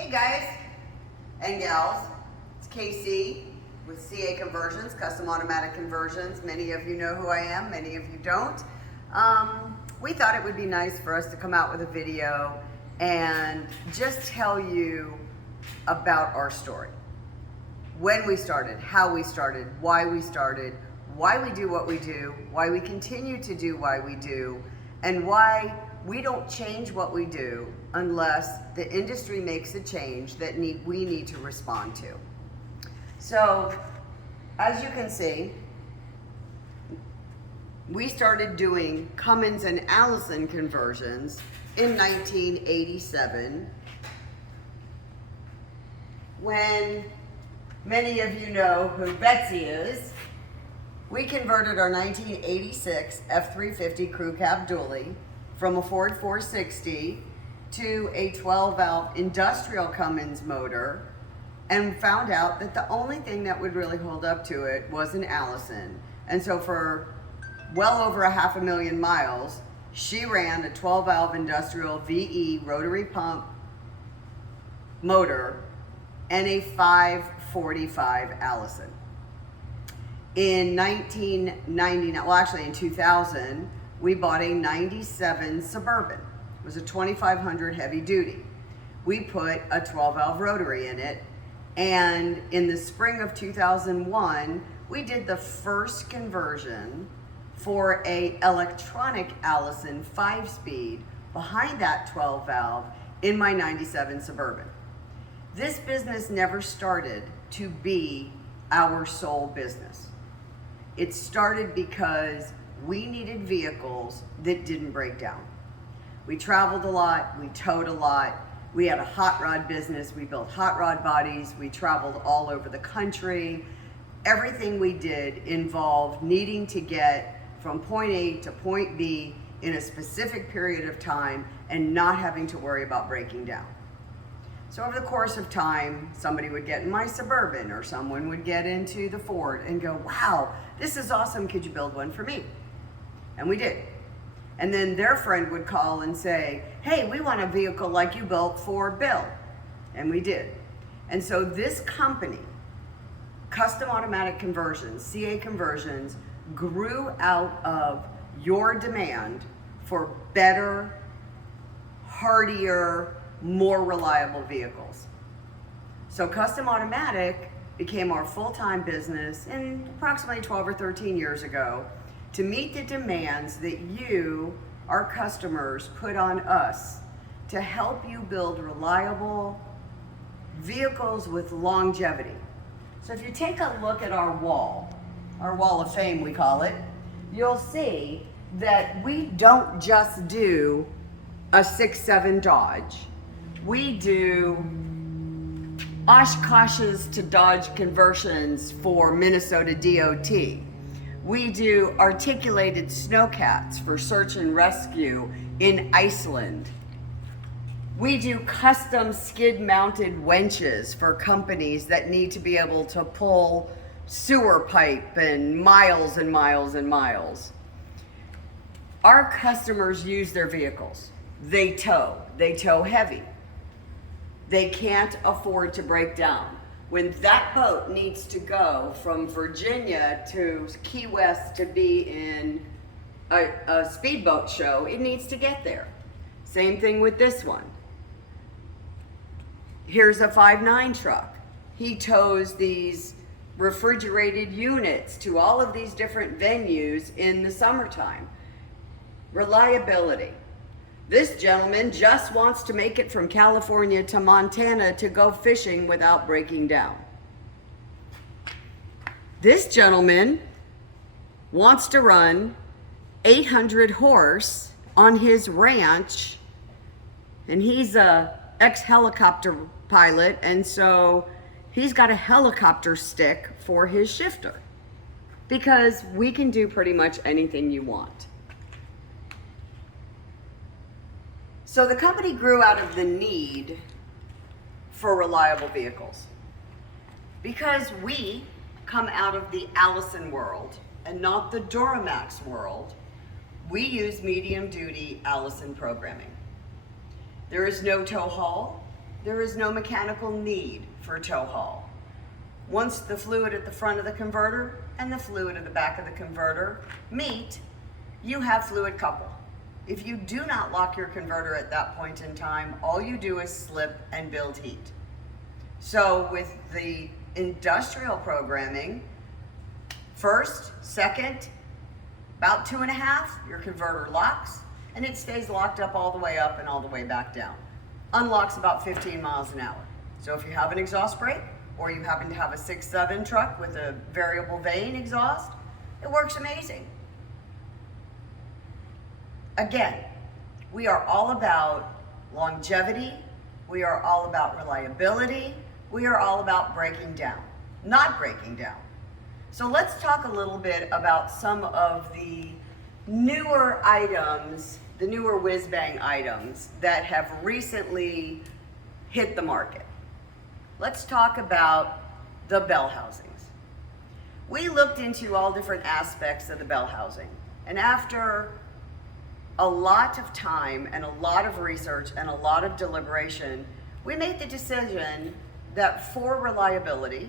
Hey guys and gals, it's KC with CA Conversions, Custom Automatic Conversions. Many of you know who I am, many of you don't. We thought it would be nice for us to come out with a video and just tell you about our story. When we started, how we started, why we do what we do, why we continue to do what we do, and why we don't change what we do unless the industry makes a change that we need to respond to. So, as you can see, we started doing Cummins and Allison conversions in 1987, when many of you know who Betsy is. We converted our 1986 F350 crew cab dually from a Ford 460 to a 12-valve industrial Cummins motor, and found out that the only thing that would really hold up to it was an Allison. And so for well over 500,000 miles, she ran a 12-valve industrial VE rotary pump motor and a 545 Allison. In 1999, well actually in 2000, we bought a 97 Suburban. It was a 2500 heavy duty. We put a 12-valve rotary in it, and in the spring of 2001, we did the first conversion for a electronic Allison 5-speed behind that 12-valve in my 97 Suburban. This business never started to be our sole business. It started because we needed vehicles that didn't break down. We traveled a lot, we towed a lot, we had a hot rod business, we built hot rod bodies, we traveled all over the country. Everything we did involved needing to get from point A to point B in a specific period of time and not having to worry about breaking down. So over the course of time, somebody would get in my Suburban or someone would get into the Ford and go, wow, this is awesome, could you build one for me? And we did. And then their friend would call and say, hey, we want a vehicle like you built for Bill. And we did. And so this company, Custom Automatic Conversions, CA Conversions, grew out of your demand for better, hardier, more reliable vehicles. So Custom Automatic became our full-time business in approximately 12 or 13 years ago to meet the demands that you, our customers, put on us to help you build reliable vehicles with longevity. So if you take a look at our wall of fame we call it, you'll see that we don't just do a 6.7 Dodge. We do Oshkoshes to Dodge conversions for Minnesota DOT. We do articulated snowcats for search and rescue in Iceland. We do custom skid-mounted winches for companies that need to be able to pull sewer pipe and miles and miles and miles. Our customers use their vehicles. They tow heavy. They can't afford to break down. When that boat needs to go from Virginia to Key West to be in a speedboat show, it needs to get there. Same thing with this one. Here's a 5.9 truck. He tows these refrigerated units to all of these different venues in the summertime. Reliability. This gentleman just wants to make it from California to Montana to go fishing without breaking down. This gentleman wants to run 800 horse on his ranch, and he's a ex-helicopter pilot, and so he's got a helicopter stick for his shifter, because we can do pretty much anything you want. So the company grew out of the need for reliable vehicles. Because we come out of the Allison world and not the Duramax world, we use medium duty Allison programming. There is no tow haul, there is no mechanical need for tow haul. Once the fluid at the front of the converter and the fluid at the back of the converter meet, you have fluid couple. If you do not lock your converter at that point in time, all you do is slip and build heat. So with the industrial programming, first, second, about 2.5, your converter locks, and it stays locked up all the way up and all the way back down. Unlocks about 15 miles an hour. So if you have an exhaust brake, or you happen to have a 6.7 truck with a variable vane exhaust, it works amazing. Again, we are all about longevity, we are all about reliability, we are all about breaking down, not breaking down. So let's talk a little bit about some of the newer items, the newer whiz-bang items that have recently hit the market. Let's talk about the bell housings. We looked into all different aspects of the bell housing, and after a lot of time and a lot of research and a lot of deliberation, we made the decision that for reliability,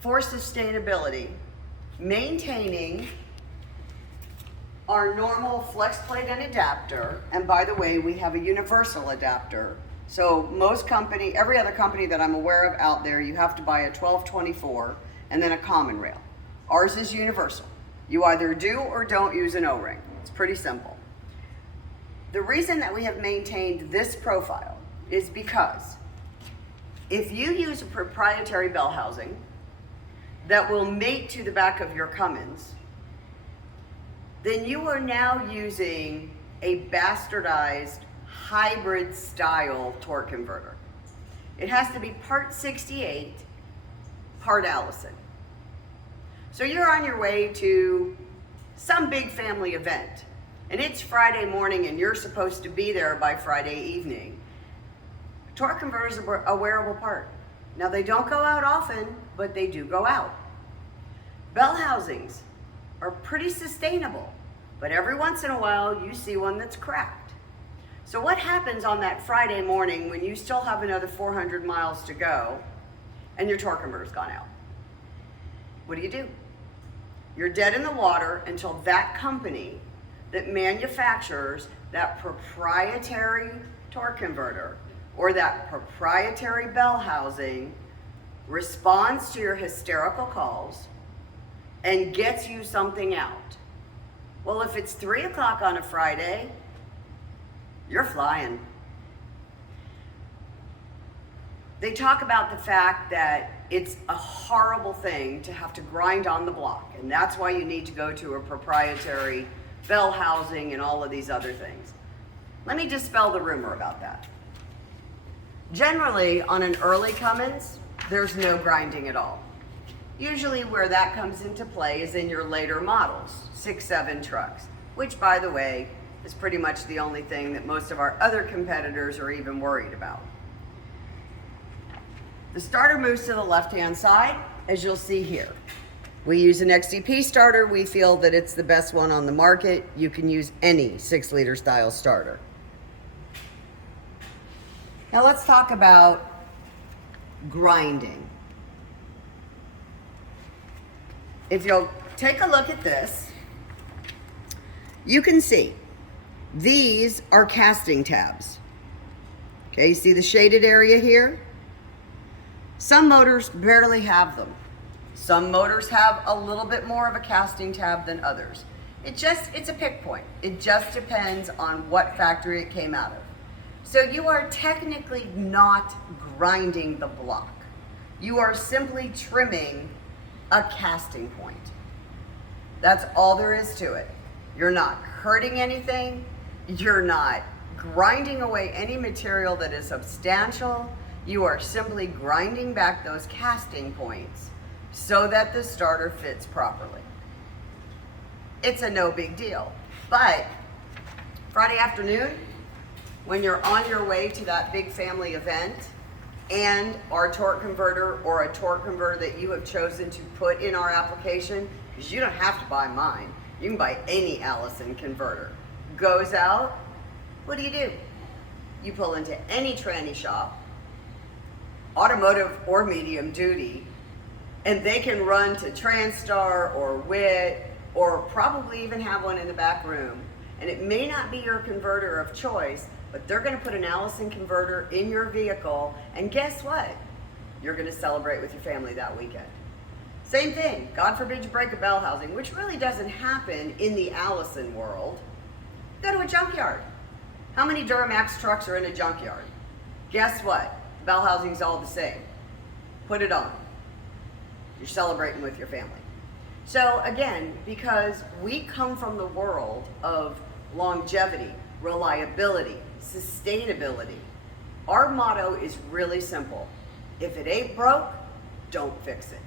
for sustainability, maintaining our normal flex plate and adapter, and by the way, we have a universal adapter. So every other company that I'm aware of out there, you have to buy a 1224 and then a common rail. Ours is universal. You either do or don't use an O-ring. It's pretty simple. The reason that we have maintained this profile is because if you use a proprietary bell housing that will mate to the back of your Cummins, then you are now using a bastardized hybrid style torque converter. It has to be part 68, part Allison. So you're on your way to some big family event, and it's Friday morning and you're supposed to be there by Friday evening. Torque converter is a wearable part. Now they don't go out often, but they do go out. Bell housings are pretty sustainable, but every once in a while you see one that's cracked. So what happens on that Friday morning when you still have another 400 miles to go and your torque converter's gone out? What do? You're dead in the water until that company that manufactures that proprietary torque converter or that proprietary bell housing responds to your hysterical calls and gets you something out. Well, if it's 3 o'clock on a Friday, you're flying. They talk about the fact that it's a horrible thing to have to grind on the block, and that's why you need to go to a proprietary bell housing and all of these other things. Let me dispel the rumor about that. Generally, on an early Cummins, there's no grinding at all. Usually where that comes into play is in your later models, 6.7 trucks, which by the way, is pretty much the only thing that most of our other competitors are even worried about. The starter moves to the left-hand side, as you'll see here. We use an XDP starter. We feel that it's the best one on the market. You can use any 6-liter style starter. Now let's talk about grinding. If you'll take a look at this, you can see these are casting tabs. Okay, you see the shaded area here? Some motors barely have them. Some motors have a little bit more of a casting tab than others. It's a pick point. It just depends on what factory it came out of. So you are technically not grinding the block. You are simply trimming a casting point. That's all there is to it. You're not hurting anything. You're not grinding away any material that is substantial. You are simply grinding back those casting points so that the starter fits properly. It's a no big deal. But Friday afternoon, when you're on your way to that big family event and our torque converter or a torque converter that you have chosen to put in our application, because you don't have to buy mine, you can buy any Allison converter, goes out, what do? You pull into any tranny shop automotive or medium duty, and they can run to TransStar or WIT or probably even have one in the back room. And it may not be your converter of choice, but they're going to put an Allison converter in your vehicle, and guess what? You're going to celebrate with your family that weekend. Same thing, God forbid you break a bell housing, which really doesn't happen in the Allison world. Go to a junkyard. How many Duramax trucks are in a junkyard? Guess what? The bell housing's all the same. Put it on. You're celebrating with your family. So again, because we come from the world of longevity, reliability, sustainability, our motto is really simple. If it ain't broke, don't fix it.